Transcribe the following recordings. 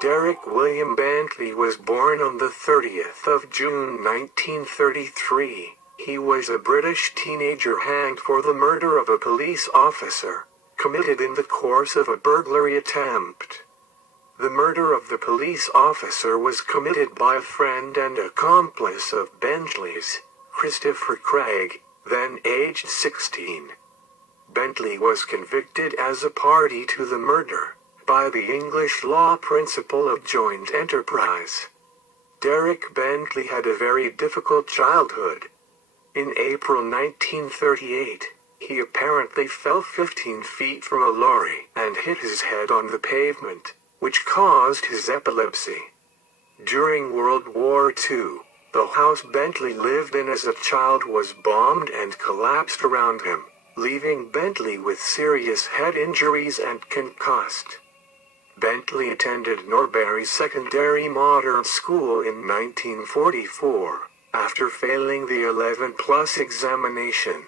Derek William Bentley was born on the 30th of June 1933. He was a British teenager hanged for the murder of a police officer, committed in the course of a burglary attempt. The murder of the police officer was committed by a friend and accomplice of Bentley's, Christopher Craig, then aged 16. Bentley was convicted as a party to the murder by the English law principle of joint enterprise. Derek Bentley had a very difficult childhood. In April 1938, he apparently fell 15 feet from a lorry and hit his head on the pavement, which caused his epilepsy. During World War II, the house Bentley lived in as a child was bombed and collapsed around him, leaving Bentley with serious head injuries and concussed. Bentley attended Norbury Secondary Modern School in 1944, after failing the 11+ examination.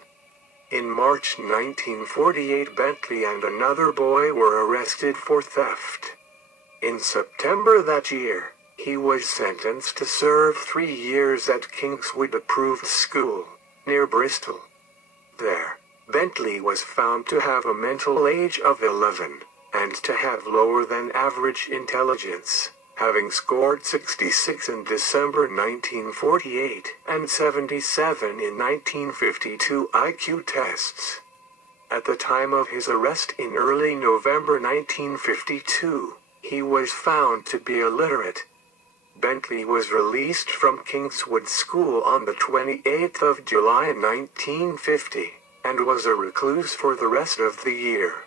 In March 1948, Bentley and another boy were arrested for theft. In September that year, he was sentenced to serve 3 years at Kingswood Approved School, near Bristol. There, Bentley was found to have a mental age of 11, and to have lower than average intelligence, having scored 66 in December 1948 and 77 in 1952 IQ tests. At the time of his arrest in early November 1952, he was found to be illiterate. Bentley was released from Kingswood School on the 28th of July 1950, and was a recluse for the rest of the year.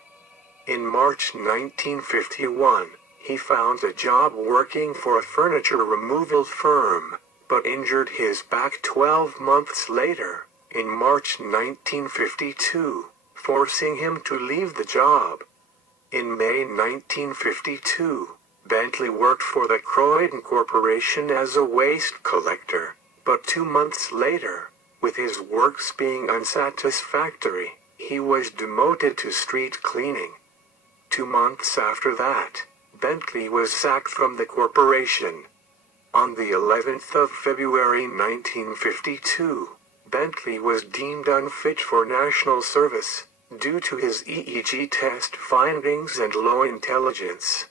In March 1951, he found a job working for a furniture removal firm, but injured his back 12 months later, in March 1952, forcing him to leave the job. In May 1952, Bentley worked for the Croydon Corporation as a waste collector, but 2 months later, with his works being unsatisfactory, he was demoted to street cleaning. 2 months after that, Bentley was sacked from the corporation. On the 11th of February 1952, Bentley was deemed unfit for national service, due to his EEG test findings and low intelligence.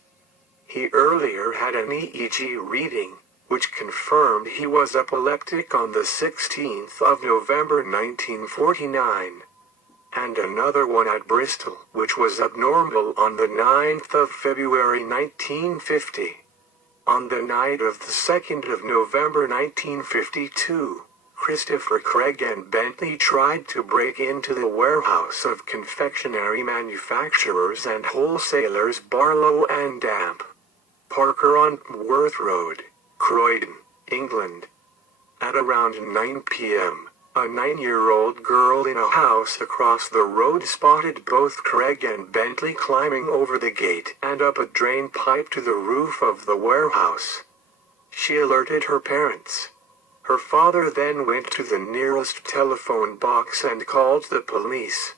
He earlier had an EEG reading, which confirmed he was epileptic on the 16th of November 1949. And another one at Bristol, which was abnormal on the 9th of February 1950. On the night of the 2nd of November 1952, Christopher Craig and Bentley tried to break into the warehouse of confectionery manufacturers and wholesalers Barlow and Damp, Parker on Worth Road, Croydon, England. At around 9 p.m., a 9-year-old girl in a house across the road spotted both Craig and Bentley climbing over the gate and up a drain pipe to the roof of the warehouse. She alerted her parents. Her father then went to the nearest telephone box and called the police.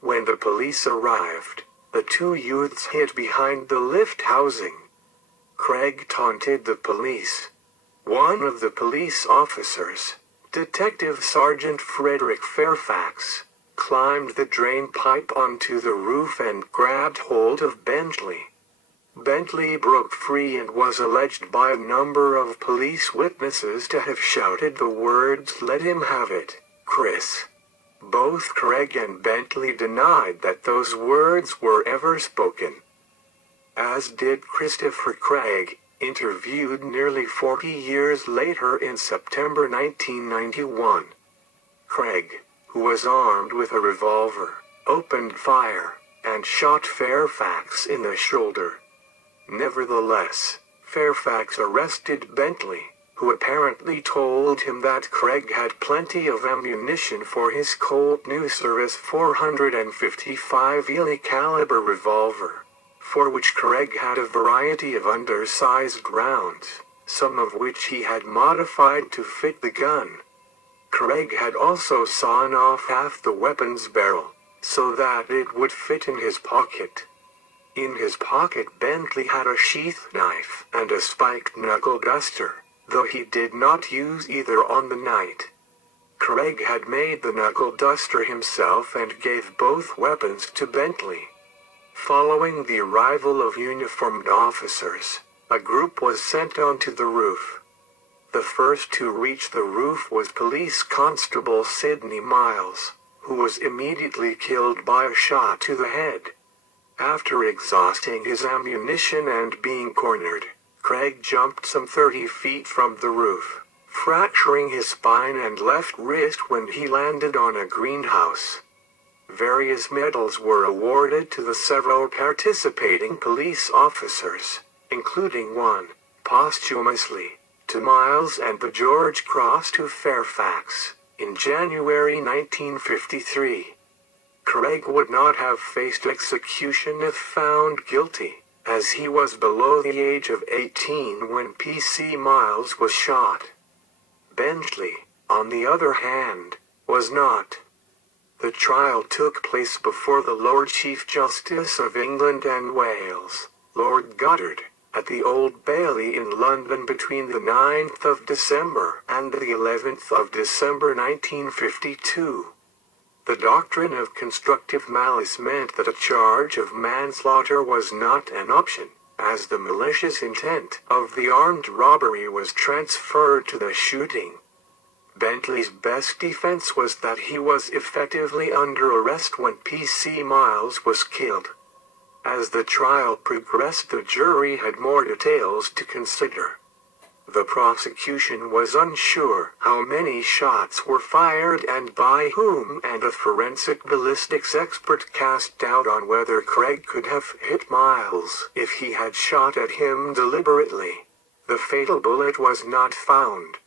When the police arrived, the two youths hid behind the lift housing. Craig taunted the police. One of the police officers, Detective Sergeant Frederick Fairfax, climbed the drain pipe onto the roof and grabbed hold of Bentley. Bentley broke free and was alleged by a number of police witnesses to have shouted the words "Let him have it, Chris." Both Craig and Bentley denied that those words were ever spoken. As did Christopher Craig, interviewed nearly 40 years later in September 1991. Craig, who was armed with a revolver, opened fire, and shot Fairfax in the shoulder. Nevertheless, Fairfax arrested Bentley, who apparently told him that Craig had plenty of ammunition for his Colt New Service 455 Ely caliber revolver, for which Craig had a variety of undersized rounds, some of which he had modified to fit the gun. Craig had also sawn off half the weapon's barrel, so that it would fit in his pocket. In his pocket, Bentley had a sheath knife and a spiked knuckle duster, though he did not use either on the night. Craig had made the knuckle duster himself and gave both weapons to Bentley. Following the arrival of uniformed officers, a group was sent onto the roof. The first to reach the roof was Police Constable Sidney Miles, who was immediately killed by a shot to the head. After exhausting his ammunition and being cornered, Craig jumped some 30 feet from the roof, fracturing his spine and left wrist when he landed on a greenhouse. Various medals were awarded to the several participating police officers, including one, posthumously, to Miles and the George Cross to Fairfax, in January 1953. Craig would not have faced execution if found guilty, as he was below the age of 18 when P.C. Miles was shot. Bentley, on the other hand, was not. The trial took place before the Lord Chief Justice of England and Wales, Lord Goddard, at the Old Bailey in London between the 9th of December and the 11th of December 1952. The doctrine of constructive malice meant that a charge of manslaughter was not an option, as the malicious intent of the armed robbery was transferred to the shooting. Bentley's best defense was that he was effectively under arrest when P.C. Miles was killed. As the trial progressed, the jury had more details to consider. The prosecution was unsure how many shots were fired and by whom, and a forensic ballistics expert cast doubt on whether Craig could have hit Miles if he had shot at him deliberately. The fatal bullet was not found.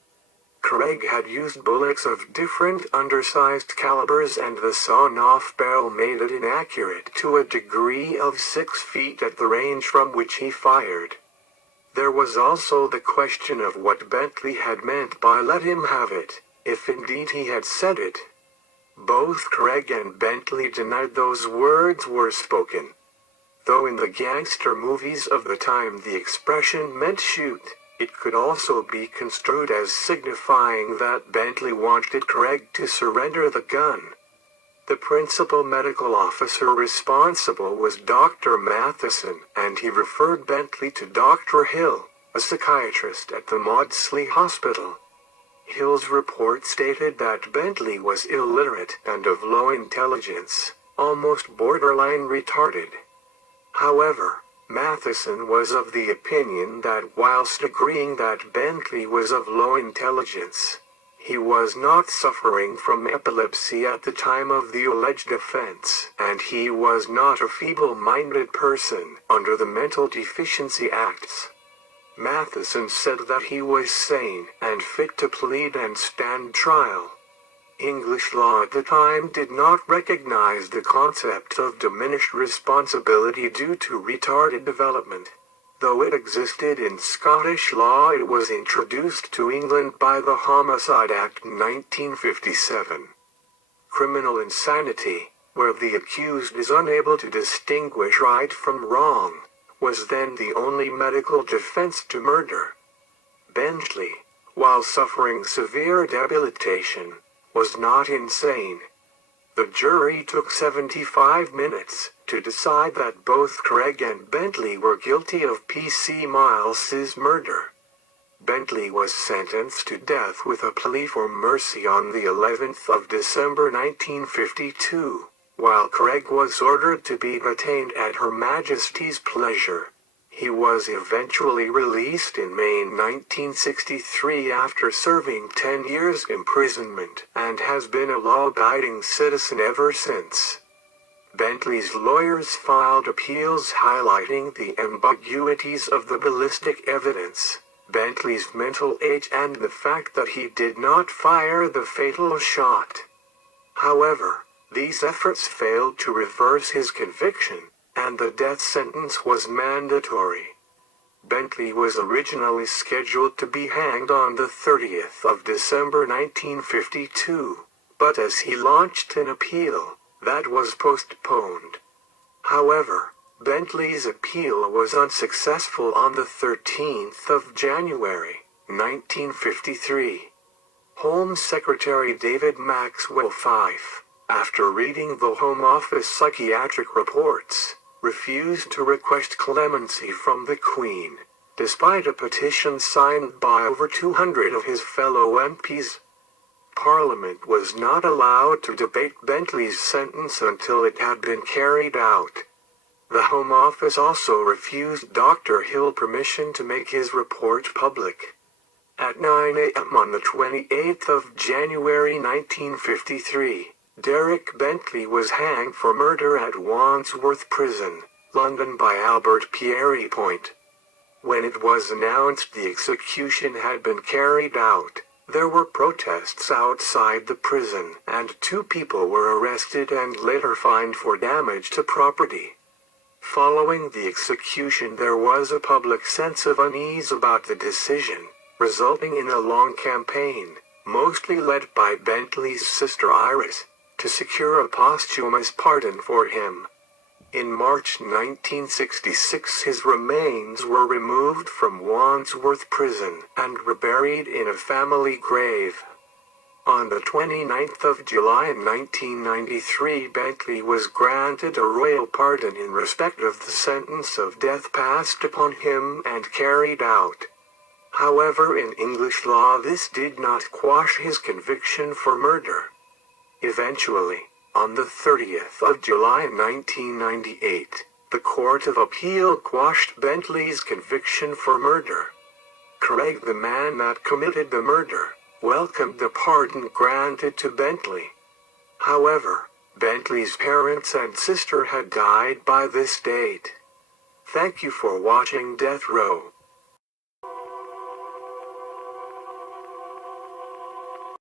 Craig had used bullets of different undersized calibers, and the sawn-off barrel made it inaccurate to a degree of 6 feet at the range from which he fired. There was also the question of what Bentley had meant by "let him have it," if indeed he had said it. Both Craig and Bentley denied those words were spoken. Though in the gangster movies of the time the expression meant shoot, it could also be construed as signifying that Bentley wanted Craig to surrender the gun. The principal medical officer responsible was Dr. Matheson, and he referred Bentley to Dr. Hill, a psychiatrist at the Maudsley Hospital. Hill's report stated that Bentley was illiterate and of low intelligence, almost borderline retarded. However, Matheson was of the opinion that whilst agreeing that Bentley was of low intelligence, he was not suffering from epilepsy at the time of the alleged offense, and he was not a feeble-minded person under the Mental Deficiency Acts. Matheson said that he was sane and fit to plead and stand trial. English law at the time did not recognize the concept of diminished responsibility due to retarded development. Though it existed in Scottish law, it was introduced to England by the Homicide Act 1957. Criminal insanity, where the accused is unable to distinguish right from wrong, was then the only medical defense to murder. Bentley, while suffering severe debilitation, was not insane. The jury took 75 minutes to decide that both Craig and Bentley were guilty of P.C. Miles's murder. Bentley was sentenced to death with a plea for mercy on the 11th of December 1952, while Craig was ordered to be detained at Her Majesty's pleasure. He was eventually released in May 1963 after serving 10 years imprisonment, and has been a law-abiding citizen ever since. Bentley's lawyers filed appeals highlighting the ambiguities of the ballistic evidence, Bentley's mental age, and the fact that he did not fire the fatal shot. However, these efforts failed to reverse his conviction, and the death sentence was mandatory. Bentley was originally scheduled to be hanged on the 30th of December 1952, but as he launched an appeal, that was postponed. However, Bentley's appeal was unsuccessful on the 13th of January, 1953. Home Secretary David Maxwell Fyfe, after reading the Home Office psychiatric reports, refused to request clemency from the Queen, despite a petition signed by over 200 of his fellow MPs. Parliament was not allowed to debate Bentley's sentence until it had been carried out. The Home Office also refused Dr. Hill permission to make his report public. At 9 a.m. on the 28th of January 1953, Derek Bentley was hanged for murder at Wandsworth Prison, London by Albert Pierre Point. When it was announced the execution had been carried out, there were protests outside the prison, and 2 people were arrested and later fined for damage to property. Following the execution, there was a public sense of unease about the decision, resulting in a long campaign, mostly led by Bentley's sister Iris, to secure a posthumous pardon for him. In March 1966, his remains were removed from Wandsworth Prison and were buried in a family grave. On the 29th of July 1993, Bentley was granted a royal pardon in respect of the sentence of death passed upon him and carried out. However, in English law this did not quash his conviction for murder. Eventually, on the 30th of July 1998, the Court of Appeal quashed Bentley's conviction for murder. Craig, the man that committed the murder, welcomed the pardon granted to Bentley. However, Bentley's parents and sister had died by this date. Thank you for watching Death Row.